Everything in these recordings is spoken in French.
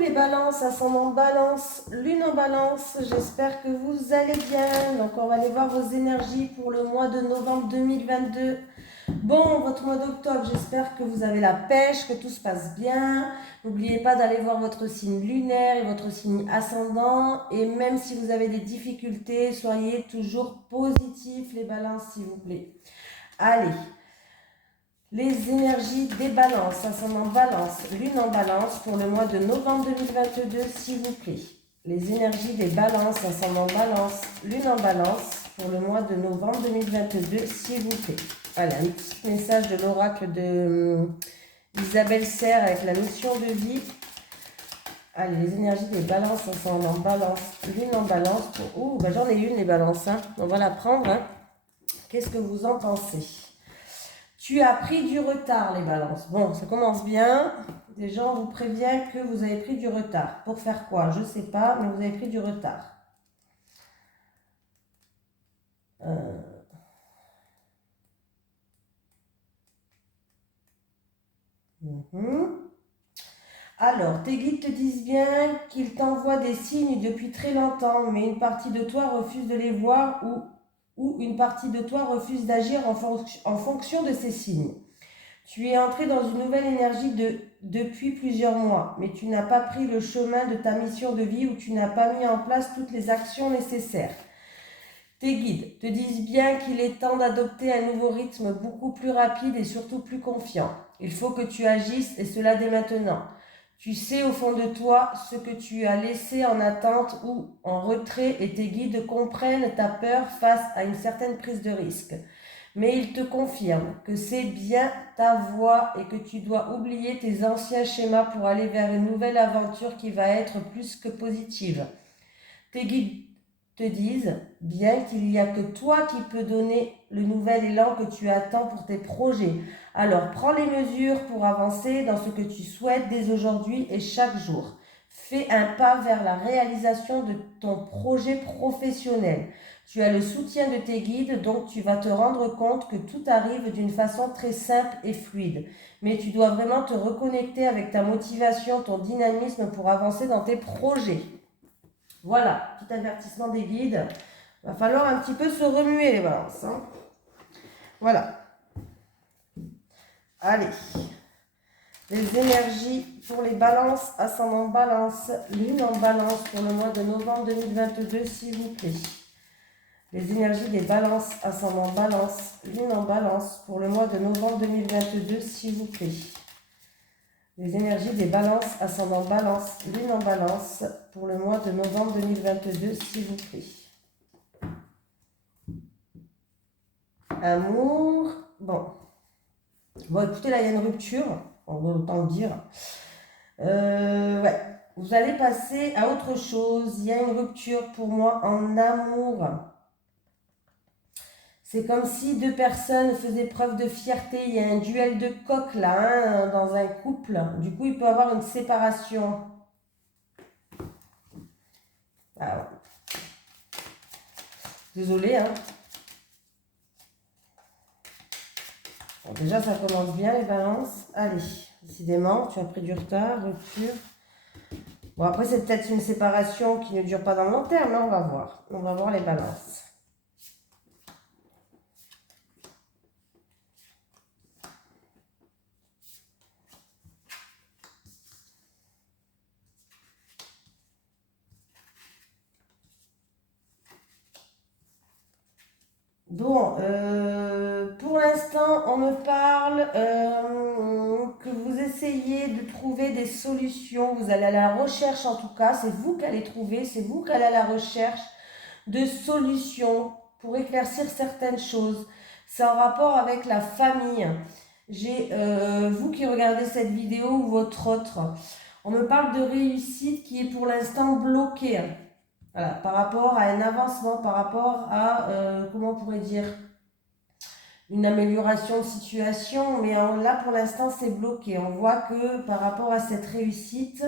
les balances, ascendant balance, lune en balance, j'espère que vous allez bien. Donc on va aller voir vos énergies pour le mois de novembre 2022. Bon, votre mois d'octobre, j'espère que vous avez la pêche, que tout se passe bien. N'oubliez pas d'aller voir votre signe lunaire et votre signe ascendant. Et même si vous avez des difficultés, soyez toujours positifs les balances s'il vous plaît. Allez. Les énergies des balances, ascendant balance, lune en balance pour le mois de novembre 2022, s'il vous plaît. Les énergies des balances, ascendant balance, lune en balance pour le mois de novembre 2022, s'il vous plaît. Allez, un petit message de l'oracle de Isabelle Serre avec la mission de vie. Allez, les énergies des balances, ascendant balance, lune en balance. Ouh, bah j'en ai une les balances, hein. On va la prendre. Hein. Qu'est-ce que vous en pensez ? Tu as pris du retard, les balances. Bon, ça commence bien. Déjà, on vous prévient que vous avez pris du retard. Pour faire quoi? Je ne sais pas, mais vous avez pris du retard. Alors, tes guides te disent bien qu'ils t'envoient des signes depuis très longtemps, mais une partie de toi refuse de les voir ou une partie de toi refuse d'agir en fonction de ces signes. Tu es entré dans une nouvelle énergie depuis plusieurs mois, mais tu n'as pas pris le chemin de ta mission de vie ou tu n'as pas mis en place toutes les actions nécessaires. Tes guides te disent bien qu'il est temps d'adopter un nouveau rythme beaucoup plus rapide et surtout plus confiant. Il faut que tu agisses et cela dès maintenant. Tu sais au fond de toi ce que tu as laissé en attente ou en retrait et tes guides comprennent ta peur face à une certaine prise de risque. Mais il te confirme que c'est bien ta voie et que tu dois oublier tes anciens schémas pour aller vers une nouvelle aventure qui va être plus que positive. Tes guides te disent bien qu'il n'y a que toi qui peux donner le nouvel élan que tu attends pour tes projets. Alors prends les mesures pour avancer dans ce que tu souhaites dès aujourd'hui et chaque jour. Fais un pas vers la réalisation de ton projet professionnel. Tu as le soutien de tes guides, donc tu vas te rendre compte que tout arrive d'une façon très simple et fluide. Mais tu dois vraiment te reconnecter avec ta motivation, ton dynamisme pour avancer dans tes projets. Voilà, petit avertissement des guides. Il va falloir un petit peu se remuer les balances. Hein. Voilà. Allez. Les énergies pour les balances, ascendant balance, lune en balance pour le mois de novembre 2022, s'il vous plaît. Les énergies des balances, ascendant balance, lune en balance pour le mois de novembre 2022, s'il vous plaît. Les énergies des balances, ascendant balance, lune en balance pour le mois de novembre 2022, s'il vous plaît. Amour, bon. Bon, écoutez, là, il y a une rupture, on va autant le dire. Ouais, vous allez passer à autre chose. Il y a une rupture pour moi en amour. C'est comme si deux personnes faisaient preuve de fierté. Il y a un duel de coq là, hein, dans un couple. Du coup, il peut y avoir une séparation. Ah ouais. Désolée, hein. Bon, déjà, ça commence bien les balances. Allez, décidément, tu as pris du retard, rupture. Bon, après, c'est peut-être une séparation qui ne dure pas dans le long terme, hein, on va voir. On va voir les balances. Bon, pour l'instant, on me parle que vous essayez de trouver des solutions. Vous allez à la recherche, en tout cas, c'est vous qui allez trouver, c'est vous qui allez à la recherche de solutions pour éclaircir certaines choses. C'est en rapport avec la famille. J'ai vous qui regardez cette vidéo ou votre autre, on me parle de réussite qui est pour l'instant bloquée. Voilà, par rapport à un avancement, par rapport à, comment on pourrait dire, une amélioration de situation, mais là pour l'instant c'est bloqué. On voit que par rapport à cette réussite,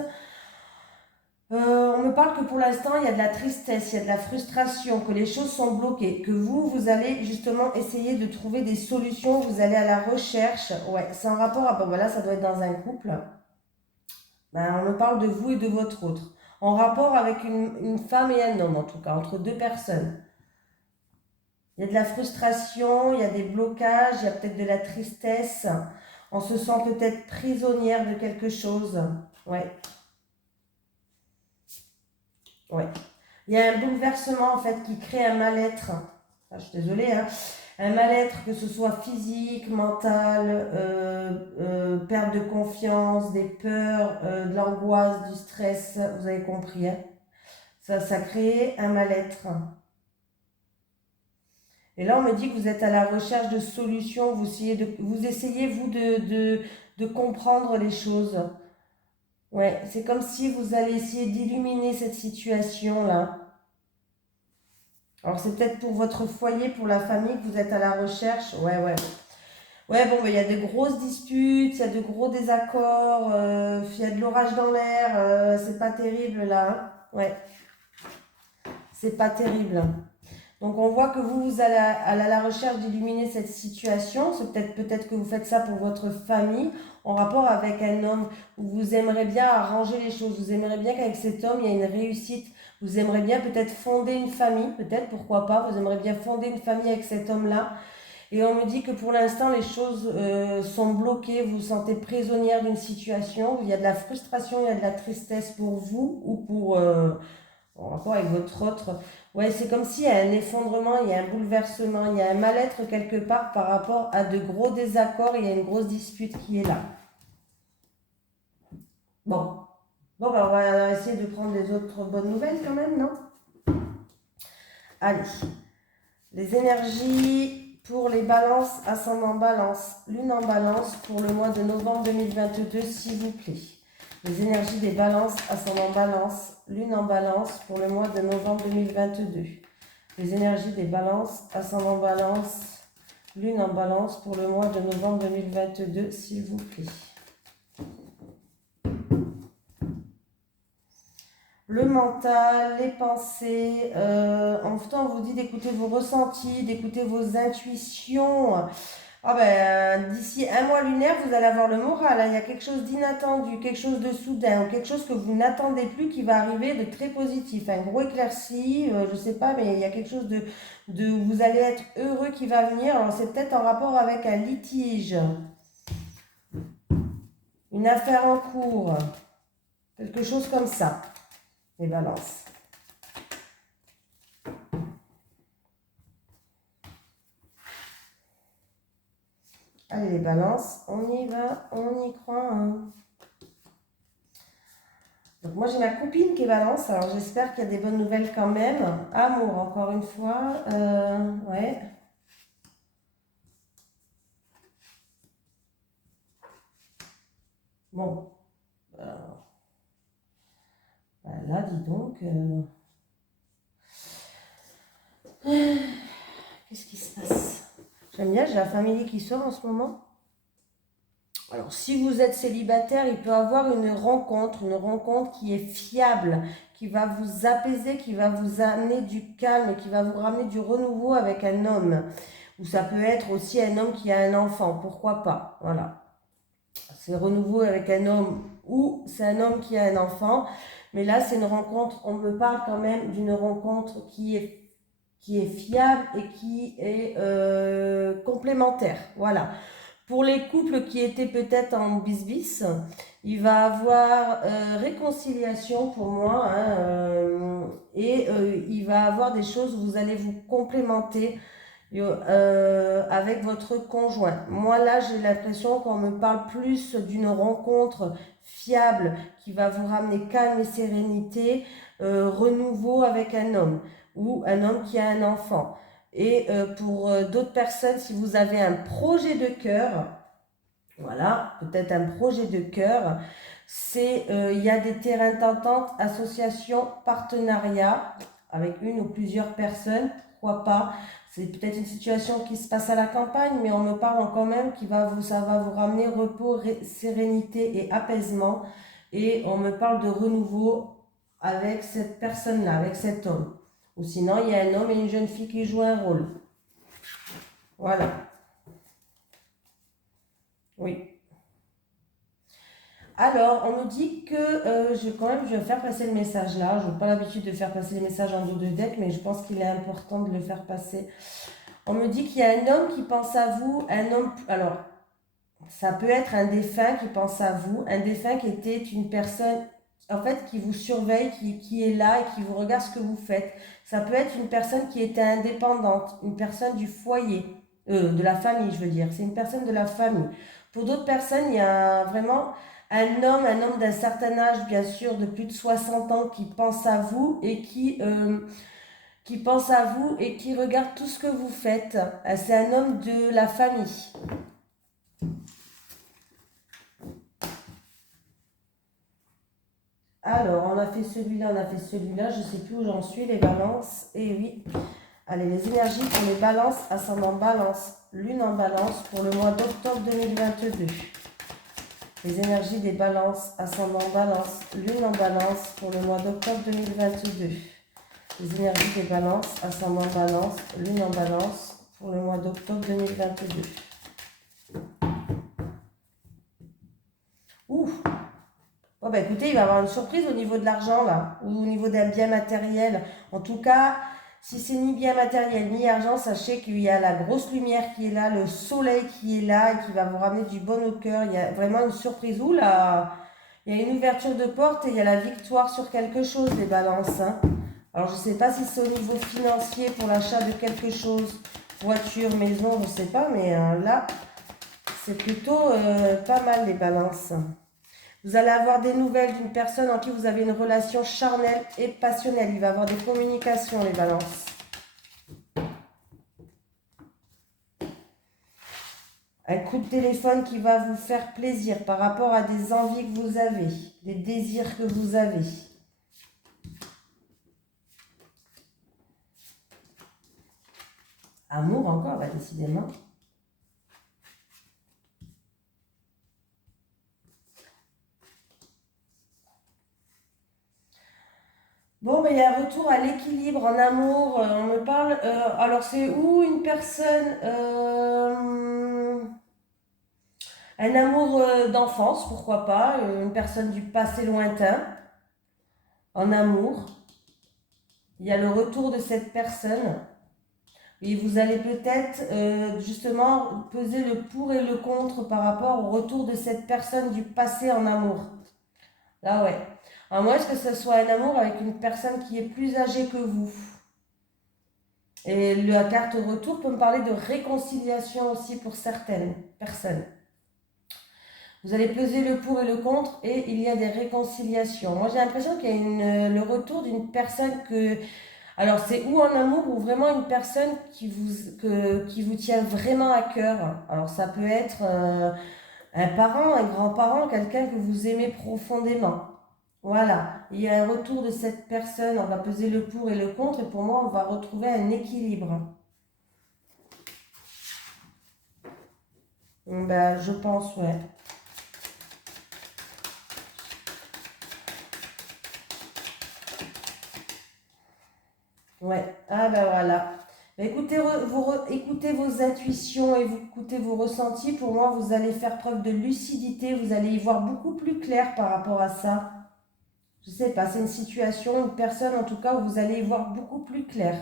on me parle que pour l'instant il y a de la tristesse, il y a de la frustration, que les choses sont bloquées, que vous allez justement essayer de trouver des solutions, vous allez à la recherche. Ouais, c'est en rapport à, bon voilà, ça doit être dans un couple. Ben, on me parle de vous et de votre autre. En rapport avec une femme et un homme, en tout cas, entre deux personnes. Il y a de la frustration, il y a des blocages, il y a peut-être de la tristesse. On se sent peut-être prisonnière de quelque chose. Ouais, ouais. Il y a un bouleversement en fait qui crée un mal-être. Ah, je suis désolée, hein. Un mal-être, que ce soit physique, mental, perte de confiance, des peurs, de l'angoisse, du stress. Vous avez compris, hein. Ça crée un mal-être. Et là, on me dit que vous êtes à la recherche de solutions, vous essayez vous, de comprendre les choses. Ouais, c'est comme si vous allez essayer d'illuminer cette situation-là. Alors, c'est peut-être pour votre foyer, pour la famille que vous êtes à la recherche. Ouais, ouais. Ouais, bon, il y a de grosses disputes, il y a de gros désaccords, il y a de l'orage dans l'air, c'est pas terrible là, hein. Ouais, c'est pas terrible. Donc on voit que vous allez à la recherche d'illuminer cette situation. C'est peut-être que vous faites ça pour votre famille, en rapport avec un homme où vous aimeriez bien arranger les choses. Vous aimeriez bien qu'avec cet homme, il y ait une réussite. Vous aimeriez bien peut-être fonder une famille, peut-être, pourquoi pas. Vous aimeriez bien fonder une famille avec cet homme-là. Et on me dit que pour l'instant, les choses sont bloquées. Vous vous sentez prisonnière d'une situation. Il y a de la frustration, il y a de la tristesse pour vous ou pour... en rapport avec votre autre. Ouais, c'est comme s'il y a un effondrement, il y a un bouleversement, il y a un mal-être quelque part par rapport à de gros désaccords, il y a une grosse dispute qui est là. Bon, bon ben, on va essayer de prendre les autres bonnes nouvelles quand même, non? Allez, les énergies pour les balances, ascendant balance, lune en balance pour le mois de novembre 2022, s'il vous plaît. Les énergies des balances, ascendant balance, lune en balance pour le mois de novembre 2022. Les énergies des balances, ascendant balance, lune en balance pour le mois de novembre 2022, s'il vous plaît. Le mental, les pensées, en tout temps on vous dit d'écouter vos ressentis, d'écouter vos intuitions. Ah ben, d'ici un mois lunaire, vous allez avoir le moral, hein. Il y a quelque chose d'inattendu, quelque chose de soudain, ou quelque chose que vous n'attendez plus qui va arriver de très positif. Un gros éclairci, je sais pas, mais il y a quelque chose de vous allez être heureux qui va venir. Alors c'est peut-être en rapport avec un litige, une affaire en cours, quelque chose comme ça, les balances. Allez les balances, on y va, on y croit, hein. Donc moi j'ai ma copine qui est balance, alors j'espère qu'il y a des bonnes nouvelles quand même. Amour, encore une fois, ouais. Bon, ben là dis donc, qu'est-ce qui se passe? J'aime bien, j'ai la famille qui sort en ce moment. Alors si vous êtes célibataire, il peut avoir une rencontre qui est fiable, qui va vous apaiser, qui va vous amener du calme et qui va vous ramener du renouveau avec un homme. Ou ça peut être aussi un homme qui a un enfant, pourquoi pas, voilà. C'est renouveau avec un homme ou c'est un homme qui a un enfant. Mais là, c'est une rencontre, on me parle quand même d'une rencontre qui est fiable et qui est complémentaire. Voilà. Pour les couples qui étaient peut-être en bis-bis, il va avoir réconciliation pour moi, hein, et il va avoir des choses où vous allez vous complémenter avec votre conjoint. Moi là, j'ai l'impression qu'on me parle plus d'une rencontre fiable qui va vous ramener calme et sérénité, renouveau avec un homme ou un homme qui a un enfant. Et pour d'autres personnes, si vous avez un projet de cœur, voilà, peut-être un projet de cœur, c'est il y a des terrains d'entente, associations, partenariats avec une ou plusieurs personnes, pourquoi pas. C'est peut-être une situation qui se passe à la campagne, mais on me parle quand même ça va vous ramener repos, sérénité et apaisement. Et on me parle de renouveau avec cette personne-là, avec cet homme. Ou sinon, il y a un homme et une jeune fille qui jouent un rôle. Voilà. Oui. Alors, on me dit que je vais faire passer le message là. Je n'ai pas l'habitude de faire passer les messages en dos de deck, mais je pense qu'il est important de le faire passer. On me dit qu'il y a un homme qui pense à vous, un homme... Alors, ça peut être un défunt qui pense à vous, un défunt qui était une personne, en fait, qui vous surveille, qui est là et qui vous regarde ce que vous faites. Ça peut être une personne qui était indépendante, une personne du foyer, de la famille, je veux dire. C'est une personne de la famille. Pour d'autres personnes, il y a vraiment un homme d'un certain âge, bien sûr, de plus de 60 ans, qui pense à vous et qui pense à vous et qui regarde tout ce que vous faites. C'est un homme de la famille. Alors, on a fait celui-là, on a fait celui-là. Je ne sais plus où j'en suis, les balances. Et oui. Allez, les énergies pour les balances, ascendant balance, lune en balance pour le mois d'octobre 2022. Les énergies des balances, ascendant balance, lune en balance pour le mois d'octobre 2022. Les énergies des balances, ascendant balance, lune en balance pour le mois d'octobre 2022. Ouh! Bon, bah écoutez, il va y avoir une surprise au niveau de l'argent, là, ou au niveau d'un bien matériel. En tout cas, si c'est ni bien matériel ni argent, sachez qu'il y a la grosse lumière qui est là, le soleil qui est là et qui va vous ramener du bon au cœur. Il y a vraiment une surprise. Ouh là, il y a une ouverture de porte et il y a la victoire sur quelque chose, les balances, hein. Alors, je ne sais pas si c'est au niveau financier pour l'achat de quelque chose, voiture, maison, je ne sais pas, mais là, c'est plutôt pas mal, les balances. Vous allez avoir des nouvelles d'une personne en qui vous avez une relation charnelle et passionnelle. Il va y avoir des communications, les balances. Un coup de téléphone qui va vous faire plaisir par rapport à des envies que vous avez, des désirs que vous avez. Amour encore, bah, décidément. Bon, mais il y a un retour à l'équilibre en amour. On me parle. Alors, c'est où une personne. Un amour d'enfance, pourquoi pas. Une personne du passé lointain. En amour. Il y a le retour de cette personne. Et vous allez peut-être justement peser le pour et le contre par rapport au retour de cette personne du passé en amour. Là, ouais. À moins que ce soit un amour avec une personne qui est plus âgée que vous. Et la carte retour peut me parler de réconciliation aussi pour certaines personnes. Vous allez peser le pour et le contre et il y a des réconciliations. Moi, j'ai l'impression qu'il y a le retour d'une personne que... Alors, c'est ou en amour ou vraiment une personne qui vous tient vraiment à cœur. Alors, ça peut être un parent, un grand-parent, quelqu'un que vous aimez profondément. Voilà, il y a un retour de cette personne, on va peser le pour et le contre, et pour moi, on va retrouver un équilibre. Ben, je pense, ouais. Ouais, ah ben voilà. Ben, écoutez, écoutez vos intuitions et vous écoutez vos ressentis. Pour moi, vous allez faire preuve de lucidité, vous allez y voir beaucoup plus clair par rapport à ça. Je sais pas, c'est une situation, une personne en tout cas où vous allez y voir beaucoup plus clair.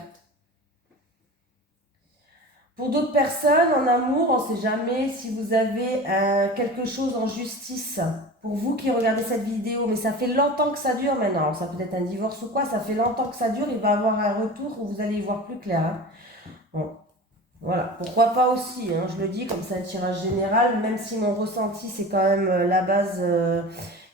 Pour d'autres personnes, en amour, on ne sait jamais si vous avez quelque chose en justice. Pour vous qui regardez cette vidéo, mais ça fait longtemps que ça dure maintenant. Alors, ça peut être un divorce ou quoi, ça fait longtemps que ça dure. Il va y avoir un retour où vous allez y voir plus clair, hein. Bon, voilà. Pourquoi pas aussi, hein, je le dis comme c'est un tirage général, même si mon ressenti, c'est quand même la base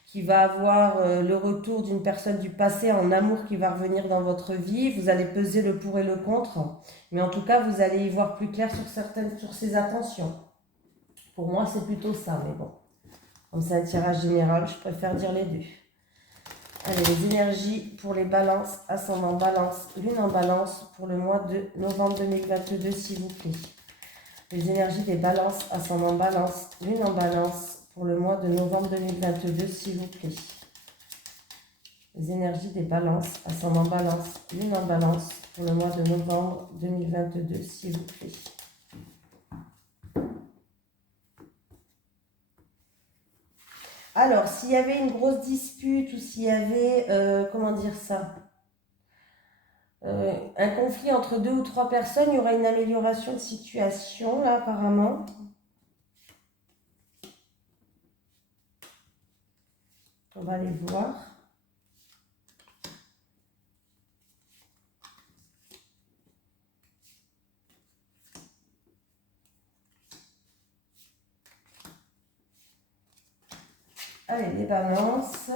qui va avoir le retour d'une personne du passé en amour qui va revenir dans votre vie. Vous allez peser le pour et le contre. Mais en tout cas, vous allez y voir plus clair sur ses intentions. Pour moi, c'est plutôt ça, mais bon. Comme c'est un tirage général, je préfère dire les deux. Allez, les énergies pour les balances, ascendant balance, lune en balance pour le mois de novembre 2022, s'il vous plaît. Les énergies des balances, ascendant balance, lune en balance pour le mois de novembre 2022, s'il vous plaît. Les énergies des balances, ascendant balance, lune en balance pour le mois de novembre 2022, s'il vous plaît. Alors, s'il y avait une grosse dispute ou s'il y avait, comment dire ça, un conflit entre 2 ou 3 personnes, il y aura une amélioration de situation, là, apparemment. On va aller voir. Allez, les balances.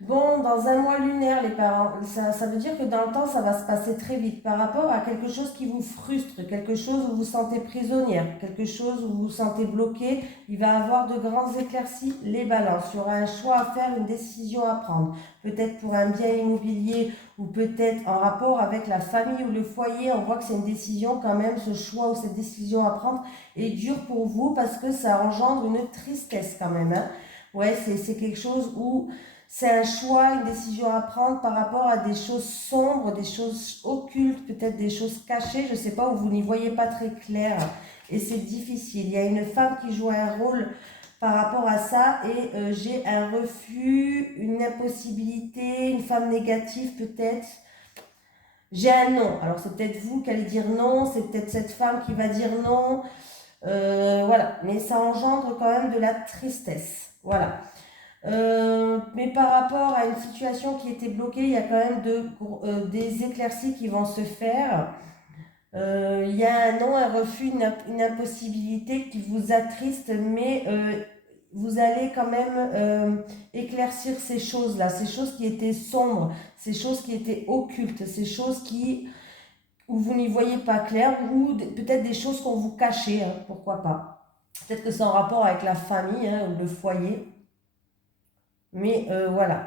Bon, dans un mois lunaire, les parents, ça veut dire que dans le temps, ça va se passer très vite par rapport à quelque chose qui vous frustre, quelque chose où vous vous sentez prisonnière, quelque chose où vous vous sentez bloqué. Il va y avoir de grandes éclaircies, les balances. Il y aura un choix à faire, une décision à prendre. Peut-être pour un bien immobilier ou peut-être en rapport avec la famille ou le foyer. On voit que c'est une décision quand même, ce choix ou cette décision à prendre est dur pour vous parce que ça engendre une tristesse quand même, hein. Ouais, c'est quelque chose où c'est un choix, une décision à prendre par rapport à des choses sombres, des choses occultes, peut-être des choses cachées, je ne sais pas, où vous n'y voyez pas très clair. Et c'est difficile. Il y a une femme qui joue un rôle par rapport à ça et j'ai un refus, une impossibilité, une femme négative peut-être. J'ai un non. Alors c'est peut-être vous qui allez dire non, c'est peut-être cette femme qui va dire non. Voilà, mais ça engendre quand même de la tristesse. Voilà. Mais par rapport à une situation qui était bloquée, il y a quand même des éclaircies qui vont se faire. Il y a un non, un refus, une impossibilité qui vous attriste, mais vous allez quand même éclaircir ces choses-là, ces choses qui étaient sombres, ces choses qui étaient occultes, ces choses où vous n'y voyez pas clair, ou peut-être des choses qu'on vous cachait, hein, pourquoi pas. Peut-être que c'est en rapport avec la famille, hein, ou le foyer. Mais voilà.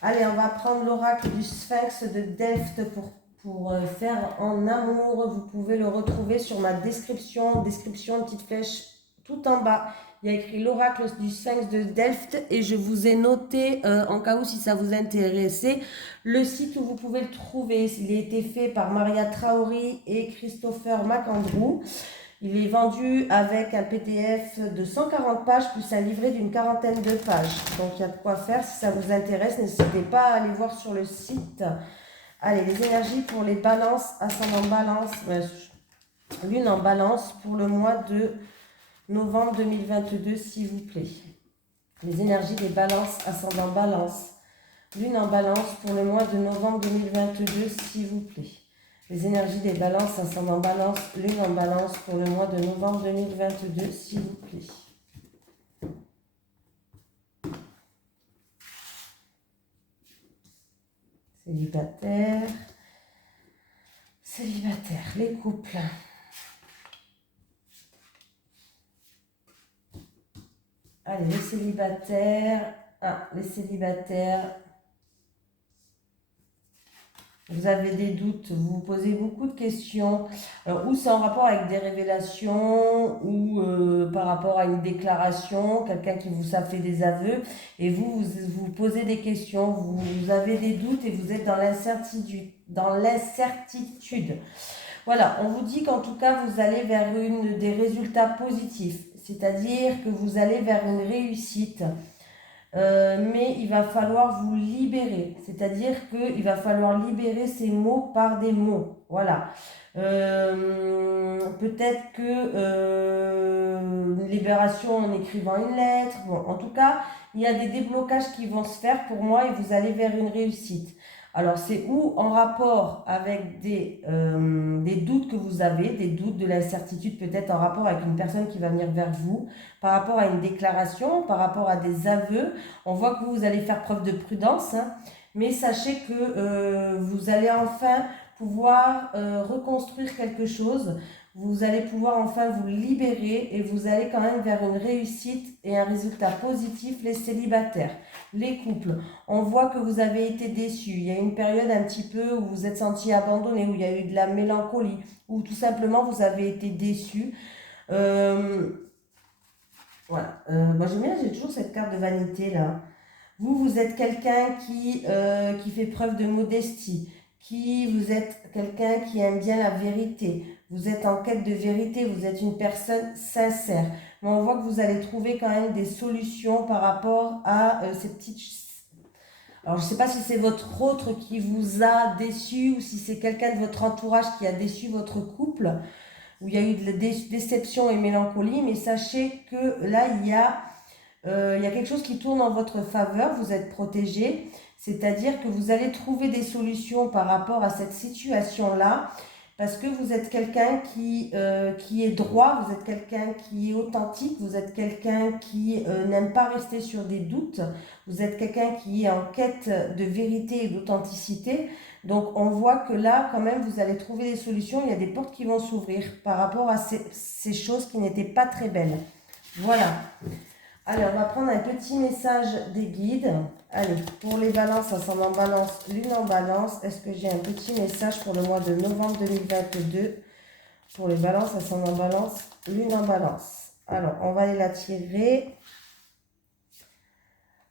Allez, on va prendre l'oracle du Sphinx de Delft pour faire en amour. Vous pouvez le retrouver sur ma description, une petite flèche tout en bas. Il y a écrit l'oracle du Sphinx de Delft et je vous ai noté, en cas où si ça vous intéressait, le site où vous pouvez le trouver. Il a été fait par Maria Traori et Christopher McAndrew. Il est vendu avec un PDF de 140 pages plus un livret d'une quarantaine de pages. Donc il y a de quoi faire. Si ça vous intéresse, n'hésitez pas à aller voir sur le site. Allez, les énergies pour les balances, ascendant balance, lune en balance pour le mois de novembre 2022, s'il vous plaît. Les énergies des balances, ascendant balance, lune en balance pour le mois de novembre 2022, s'il vous plaît. Les énergies des balances, ascendant balance, lune en balance pour le mois de novembre 2022, s'il vous plaît. Célibataire. Célibataire, les couples. Allez, les célibataires. Ah, les célibataires. Vous avez des doutes, vous vous posez beaucoup de questions. Alors, ou c'est en rapport avec des révélations, ou par rapport à une déclaration, quelqu'un qui vous a fait des aveux, et vous posez des questions, vous avez des doutes et vous êtes dans l'incertitude. Voilà, on vous dit qu'en tout cas, vous allez vers des résultats positifs, c'est-à-dire que vous allez vers une réussite. Mais il va falloir vous libérer, c'est-à-dire qu'il va falloir libérer ces mots par des mots, voilà. Peut-être que une libération en écrivant une lettre, bon, en tout cas, il y a des déblocages qui vont se faire pour moi et vous allez vers une réussite. Alors, c'est ou en rapport avec des doutes que vous avez, des doutes de l'incertitude, peut-être en rapport avec une personne qui va venir vers vous, par rapport à une déclaration, par rapport à des aveux. On voit que vous allez faire preuve de prudence, hein, mais sachez que vous allez enfin pouvoir reconstruire quelque chose. Vous allez pouvoir enfin vous libérer et vous allez quand même vers une réussite et un résultat positif, les célibataires. Les couples, on voit que vous avez été déçus. Il y a une période un petit peu où vous êtes senti abandonné, où il y a eu de la mélancolie, où tout simplement vous avez été déçus. Voilà. Moi j'aime bien, j'ai toujours cette carte de vanité là. Vous êtes quelqu'un qui fait preuve de modestie, vous êtes quelqu'un qui aime bien la vérité. Vous êtes en quête de vérité, vous êtes une personne sincère. Mais on voit que vous allez trouver quand même des solutions par rapport à ces petites... Alors, je ne sais pas si c'est votre autre qui vous a déçu ou si c'est quelqu'un de votre entourage qui a déçu votre couple, où il y a eu de la déception et mélancolie, mais sachez que là, il y a quelque chose qui tourne en votre faveur, vous êtes protégé, c'est-à-dire que vous allez trouver des solutions par rapport à cette situation-là, parce que vous êtes quelqu'un qui est droit, vous êtes quelqu'un qui est authentique, vous êtes quelqu'un qui n'aime pas rester sur des doutes, vous êtes quelqu'un qui est en quête de vérité et d'authenticité. Donc on voit que là, quand même, vous allez trouver des solutions, il y a des portes qui vont s'ouvrir par rapport à ces choses qui n'étaient pas très belles. Voilà. Allez, on va prendre un petit message des guides. Allez, pour les balances, ascendant balance, lune en balance, est-ce que j'ai un petit message pour le mois de novembre 2022 pour les balances, ascendant balance, lune en balance? Alors, on va aller la tirer.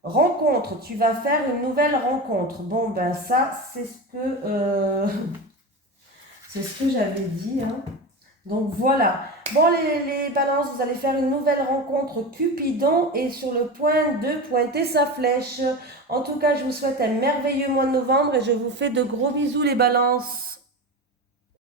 Rencontre, tu vas faire une nouvelle rencontre. Bon, ben ça, c'est ce que, c'est ce que j'avais dit, hein. Donc voilà. Bon les balances, vous allez faire une nouvelle rencontre. Cupidon est sur le point de pointer sa flèche. En tout cas, je vous souhaite un merveilleux mois de novembre et je vous fais de gros bisous les balances.